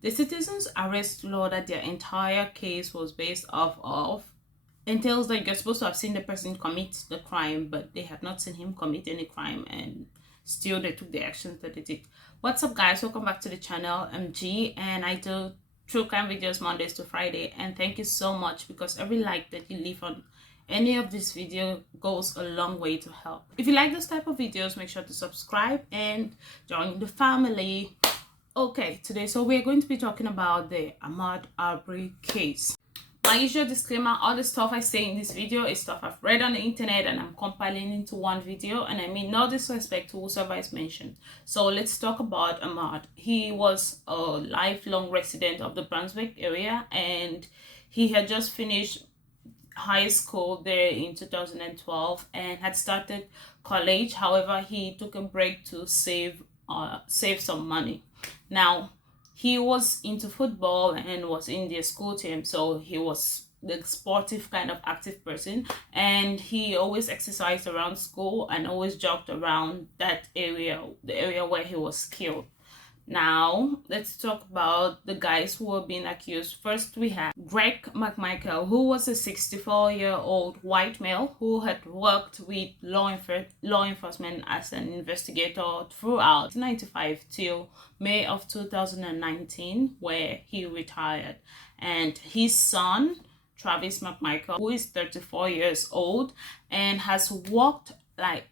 The citizens' arrest law that their entire case was based off of entails that you're supposed to have seen the person commit the crime, but they have not seen him commit any crime, and still they took the actions that they did. What's up, guys? Welcome back to the channel. I'm G, and I do true crime videos Mondays to Friday. And thank you so much, because every like that you leave on any of this video goes a long way to help. If you like this type of videos, make sure to subscribe and join the family. Okay, today we're going to be talking about the Amaud Arbery case. My usual disclaimer: all the stuff I say in this video is stuff I've read on the internet and I'm compiling into one video, and I mean no disrespect to whoever is mentioned. So let's talk about Amaud. He was a lifelong resident of the Brunswick area, and he had just finished high school there in 2012 and had started college. However, he took a break to save some money. Now, he was into football and was in the school team, so he was the sportive kind of active person, and he always exercised around school and always jogged around that area, the area where he was killed. Now, let's talk about the guys who were being accused. First, we have Mcmichael, who was a 64-year-old white male who had worked with law enforcement as an investigator throughout 1995 till May of 2019, where he retired. And his son, Travis Mcmichael, who is 34 years old and had worked as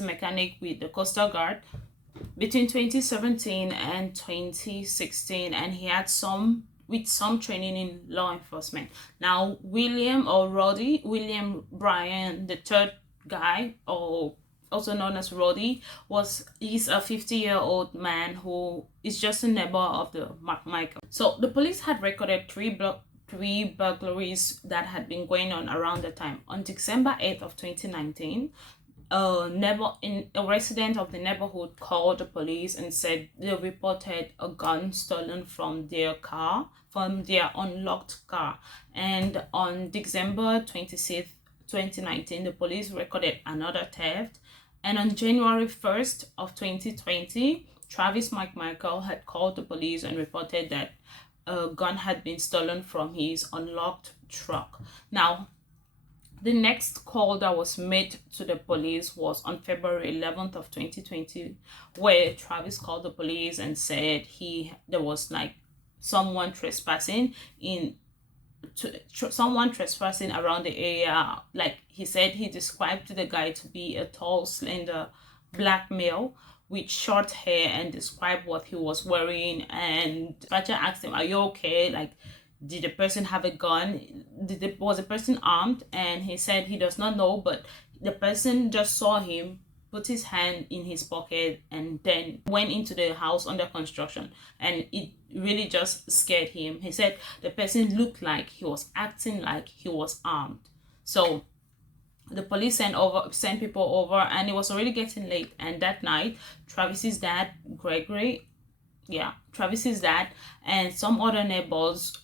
a mechanic with the Coastal Guard between 2017 and 2016, and he had some training in law enforcement. Now, William Bryan, the third guy, or also known as Roddie, he's a 50-year-old man who is just a neighbor of the Mcmichael. So the police had recorded three burglaries that had been going on around the time. On December 8th of 2019, a resident of the neighborhood called the police and said they reported a gun stolen from their unlocked car. And on December 26th, 2019, the police recorded another theft. And on January 1st of 2020, Travis Mcmichael had called the police and reported that a gun had been stolen from his unlocked truck. Now, the next call that was made to the police was on February 11th of 2020, where Travis called the police and said there was like someone trespassing around the area. Like, he said, he described the guy to be a tall, slender black male with short hair and described what he was wearing. And dispatcher asked him, "Are you okay? Like, did the person have a gun? Was the person armed?" And he said he does not know, but the person just saw him put his hand in his pocket and then went into the house under construction, and it really just scared him. He said the person looked like he was acting like he was armed. So the police sent people over, and it was already getting late. And that night, Travis's dad, Gregory, and some other neighbors,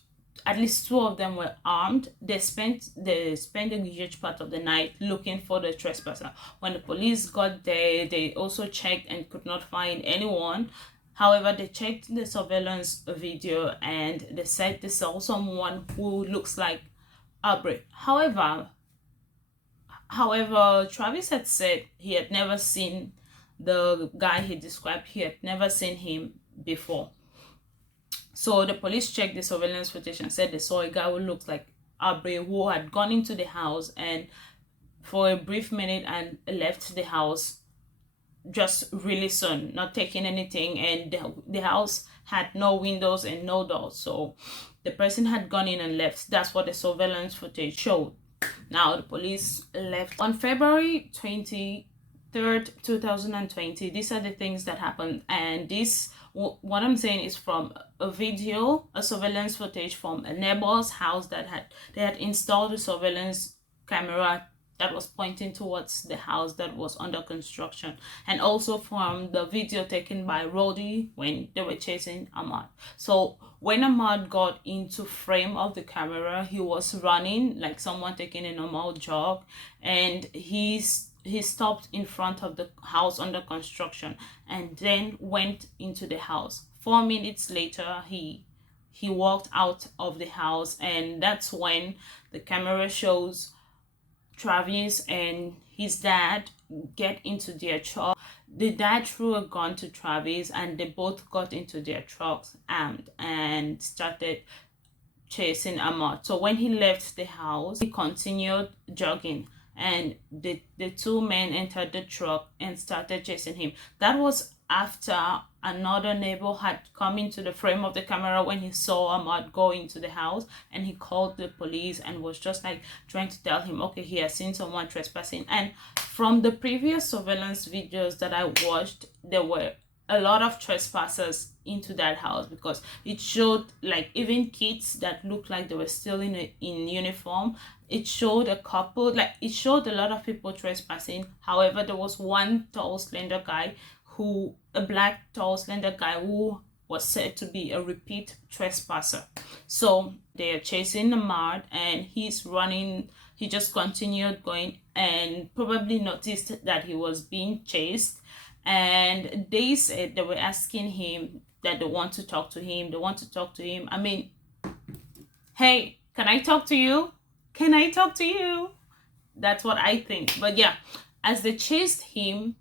at least two of them, were armed. They spent a huge part of the night looking for the trespasser. When the police got there, they also checked and could not find anyone. However, they checked the surveillance video and they said they saw someone who looks like Arbery. However, Travis had said he had never seen the guy he described. He had never seen him before. So the police checked the surveillance footage and said they saw a guy who looked like Arbery, who had gone into the house and for a brief minute and left the house just really soon, not taking anything. And the house had no windows and no doors, so the person had gone in and left. That's what the surveillance footage showed. Now, the police left on February 23rd, 2020. These are the things that happened, and what I'm saying is from a surveillance footage from a neighbor's house that they had installed a surveillance camera that was pointing towards the house that was under construction, and also from the video taken by Roddie when they were chasing Amaud. So when Amaud got into frame of the camera, he was running like someone taking a normal jog, and he stopped in front of the house under construction and then went into the house. 4 minutes later, he walked out of the house, and that's when the camera shows Travis and his dad get into their truck. The dad threw a gun to Travis, and they both got into their trucks armed and started chasing Amaud. So when he left the house, he continued jogging, and the two men entered the truck and started chasing him. That was after another neighbor had come into the frame of the camera when he saw Amaud go into the house, and he called the police and was just like trying to tell him, okay, he has seen someone trespassing. And from the previous surveillance videos that I watched, there were a lot of trespassers into that house, because it showed like even kids that looked like they were still in uniform. It showed a couple, like it showed a lot of people trespassing. However, there was one tall slender guy, a black tall slender guy who was said to be a repeat trespasser. So they're chasing Amaud, and he's running. He just continued going and probably noticed that he was being chased. And they said they were asking him that they want to talk to him. They want to talk to him. I mean, hey, can I talk to you? Can I talk to you? That's what I think. But yeah, as they chased him,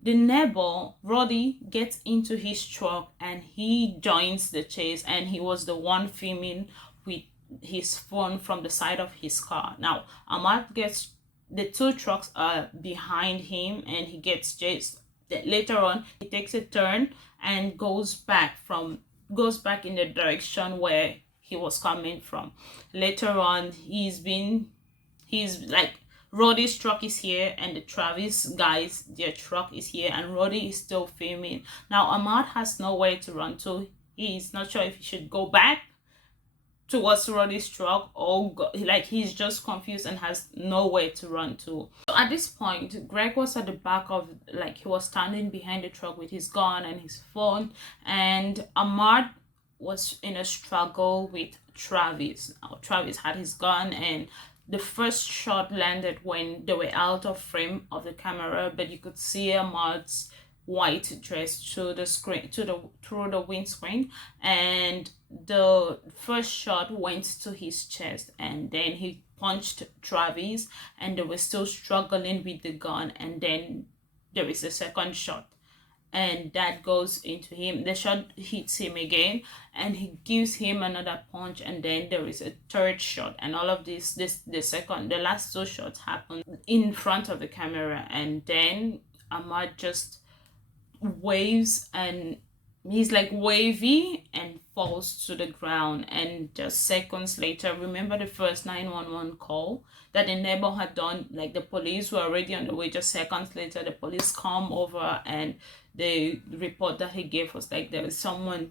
the neighbor, Roddie, gets into his truck and he joins the chase, and he was the one filming with his phone from the side of his car. Now, Amaud gets, the two trucks are behind him, and he gets chased. Later on, he takes a turn and goes back in the direction where he was coming from. Later on, he's like, Roddie's truck is here, and the Travis guys, their truck is here, and Roddie is still filming. Now, Amaud has nowhere to run to. He's not sure if he should go back towards Roddie's truck or go, like he's just confused and has nowhere to run to. So at this point, Greg was at the back of, like, he was standing behind the truck with his gun and his phone, and Amaud was in a struggle with Travis. Now, Travis had his gun, and the first shot landed when they were out of frame of the camera, but you could see Amaud's white dress through the screen, through the windscreen, and the first shot went to his chest, and then he punched Travis, and they were still struggling with the gun, and then there is a second shot, and that goes into him. The shot hits him again, and he gives him another punch, and then there is a third shot. And all of the last two shots happen in front of the camera, and then Amaud just waves, and he's like wavy and falls to the ground. And just seconds later, remember the first 911 call that the neighbor had done, like the police were already on the way. Just seconds later, the police come over, and the report that he gave was like there was someone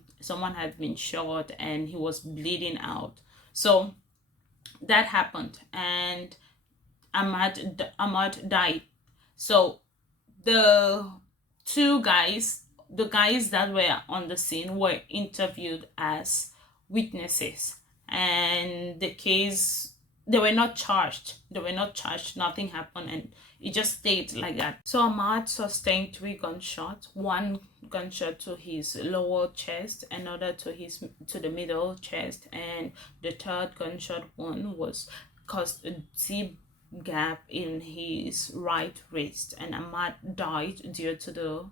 had been shot and he was bleeding out. So that happened, and Amaud died. So the guys that were on the scene were interviewed as witnesses, and the case, they were not charged, nothing happened, and it just stayed like that. So Amaud sustained 3 gunshots, one gunshot to his lower chest, another to the middle chest, and the third gunshot one was caused a deep gap in his right wrist, and Amaud died due to the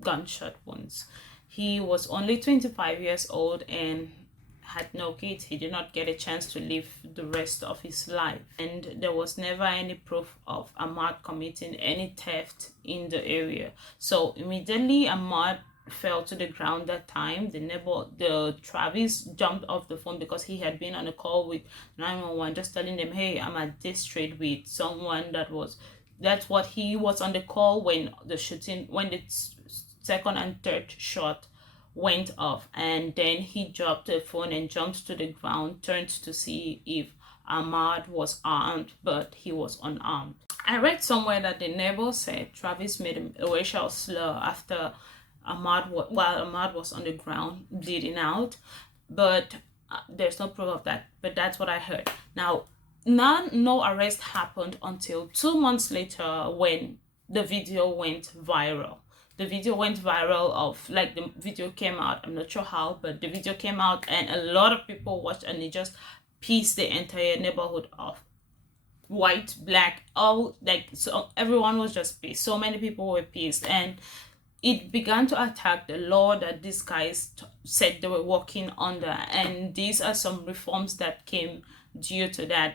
gunshot wounds. He was only 25 years old and had no kids. He did not get a chance to live the rest of his life, and there was never any proof of Amaud committing any theft in the area. So immediately Amaud fell to the ground that time. The Travis jumped off the phone because he had been on a call with 911, just telling them, hey, I'm at this street with someone that's what he was on the call when the second and third shot went off. And then he dropped the phone and jumped to the ground, turned to see if Amaud was armed, but he was unarmed. I read somewhere that the neighbor said Travis made a racial slur after while Amaud was on the ground bleeding out, but there's no proof of that, but that's what I heard. Now, no arrest happened until 2 months later when the video went viral. the video went viral, of like the video came out, I'm not sure how, but the video came out and a lot of people watched, and it just pissed the entire neighborhood off. White, black, all, like, so everyone was just pissed. So many people were pissed, and it began to attack the law that these guys said they were working under. And these are some reforms that came due to that,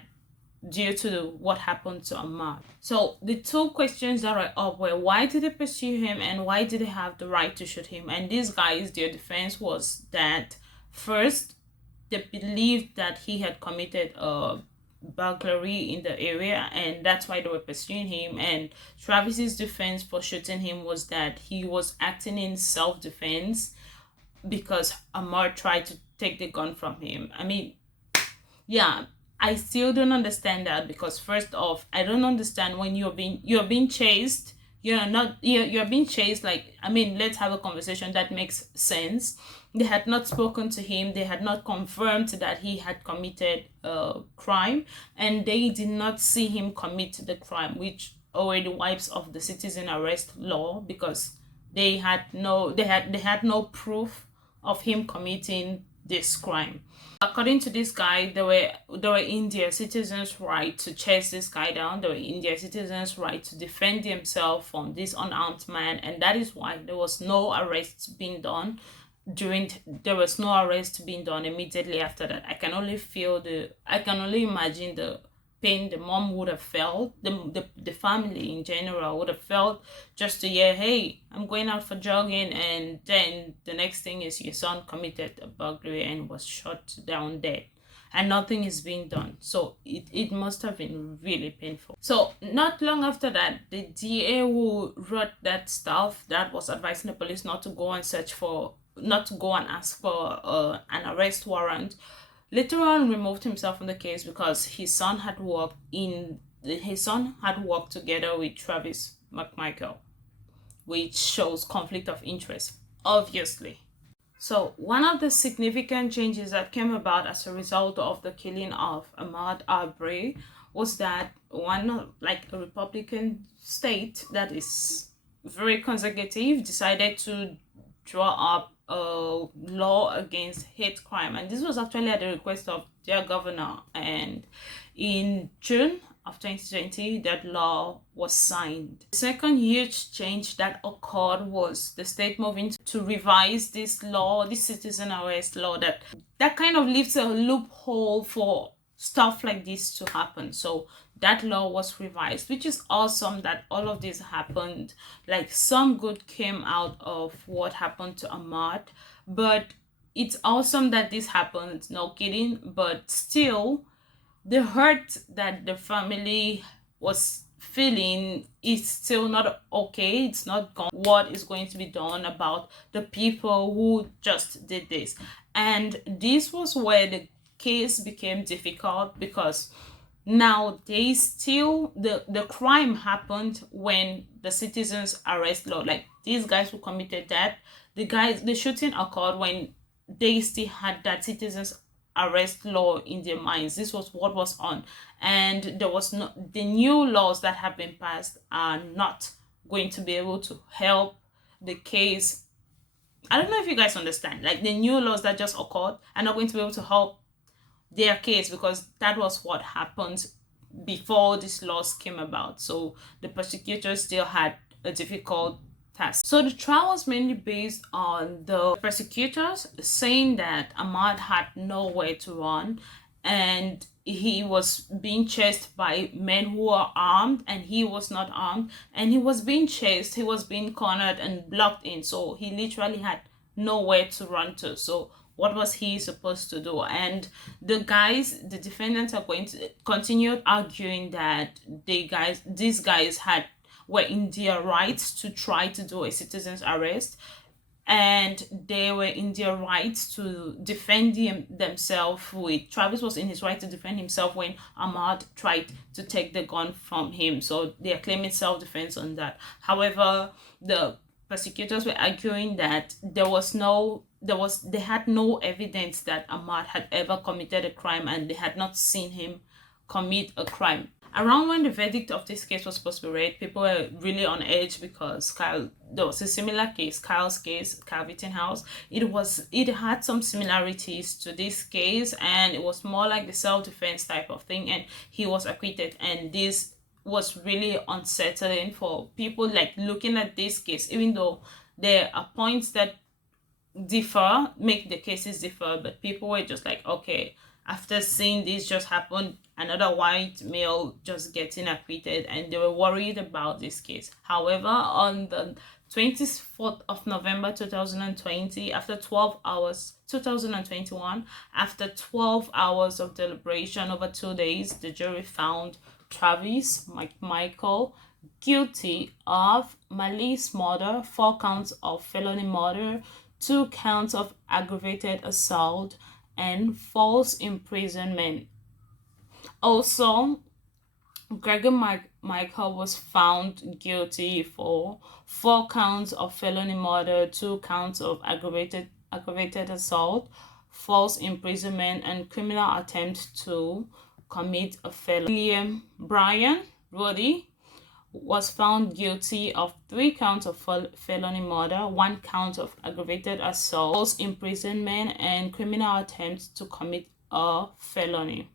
due to what happened to Amaud. So the two questions that are up were, why did they pursue him and why did they have the right to shoot him? And these guys, their defense was that first, they believed that he had committed a burglary in the area, and that's why they were pursuing him. And Travis's defense for shooting him was that he was acting in self-defense because Amaud tried to take the gun from him. I mean, yeah, I still don't understand that, because first off, I don't understand when you're being chased. You're being chased. Like, I mean, let's have a conversation that makes sense. They had not spoken to him. They had not confirmed that he had committed a crime, and they did not see him commit the crime, which already wipes off the citizen arrest law, because they had no proof of him committing this crime. According to this guy, they were in their citizens' right to chase this guy down. They were in their citizens' right to defend themselves from this unarmed man, and that is why there was no arrest being done immediately after that. I can only imagine the pain the mom would have felt, the family in general would have felt, just to hear, hey, I'm going out for jogging, and then the next thing is your son committed a burglary and was shot down dead, and nothing is being done. So it must have been really painful. So not long after that, the DA who wrote that stuff that was advising the police not to go and ask for an arrest warrant, later on removed himself from the case because his son had worked together with Travis Mcmichael, which shows conflict of interest, obviously. So one of the significant changes that came about as a result of the killing of Amaud Arbery was that a Republican state that is very conservative decided to draw up a law against hate crime, and this was actually at the request of their governor. And in June of 2020, that law was signed. The second huge change that occurred was the state moving to revise this law, this citizen arrest law, that kind of leaves a loophole for stuff like this to happen. So that law was revised, which is awesome that all of this happened. Like, some good came out of what happened to Amaud, but it's awesome that this happened, no kidding. But still, the hurt that the family was feeling is still not okay. It's not gone. What is going to be done about the people who just did this? And this was where the case became difficult, because now the crime happened when the citizens arrest law, like these guys who committed that, the shooting occurred when they still had that citizens arrest law in their minds. This was what was on, and the new laws that have been passed are not going to be able to help the case. I don't know if you guys understand. Like, the new laws that just occurred are not going to be able to help their case, because that was what happened before these laws came about. So the prosecutors still had a difficult task. So the trial was mainly based on the prosecutors saying that Amaud had nowhere to run, and he was being chased by men who are armed, and he was not armed, and he was being chased, he was being cornered and blocked in, so he literally had nowhere to run to. So what was he supposed to do? And the defendants are going to continue arguing that these guys were in their rights to try to do a citizen's arrest, and they were in their rights to defend themselves. Travis was in his right to defend himself when Amaud tried to take the gun from him. So they are claiming self-defense on that. However, the prosecutors were arguing that they had no evidence that Amaud had ever committed a crime, and they had not seen him commit a crime. Around when the verdict of this case was supposed to be read, people were really on edge because there was a similar case, Kyle's case, Kyle Rittenhouse. It had some similarities to this case, and it was more like the self-defense type of thing, and he was acquitted. And this was really unsettling for people like looking at this case, even though there are points that make the cases differ, but people were just like, okay, after seeing this just happen, another white male just getting acquitted, and they were worried about this case. However, on the 24th of November 2020, after 12 hours, 2021, after 12 hours of deliberation over 2 days, the jury found Travis Mcmichael guilty of malice murder, 4 counts of felony murder, 2 counts of aggravated assault, and false imprisonment. Also, Gregory Michael was found guilty for 4 counts of felony murder, 2 counts of aggravated assault, false imprisonment, and criminal attempt to commit a felony. Bryan, roddie, was found guilty of 3 counts of felony murder, 1 count of aggravated assault, false imprisonment, and criminal attempt to commit a felony.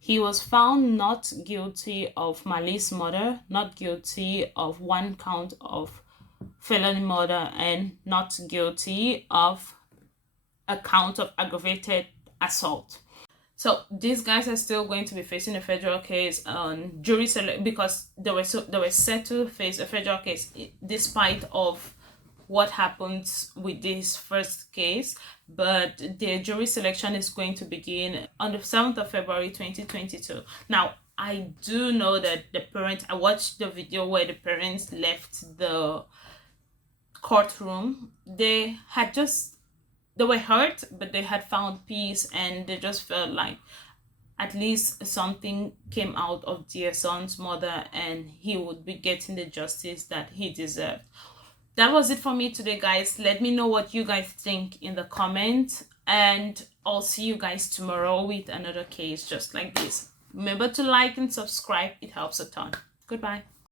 He was found not guilty of malice murder, not guilty of 1 count of felony murder, and not guilty of a count of aggravated assault. So these guys are still going to be facing a federal case on jury selection, because they were set to face a federal case despite of what happens with this first case. But the jury selection is going to begin on the 7th of February 2022. Now, I do know that I watched the video where the parents left the courtroom. They were hurt, but they had found peace, and they just felt like at least something came out of their son's mother, and he would be getting the justice that he deserved. That was it for me today, guys. Let me know what you guys think in the comments, and I'll see you guys tomorrow with another case just like this. Remember to like and subscribe. It helps a ton. Goodbye.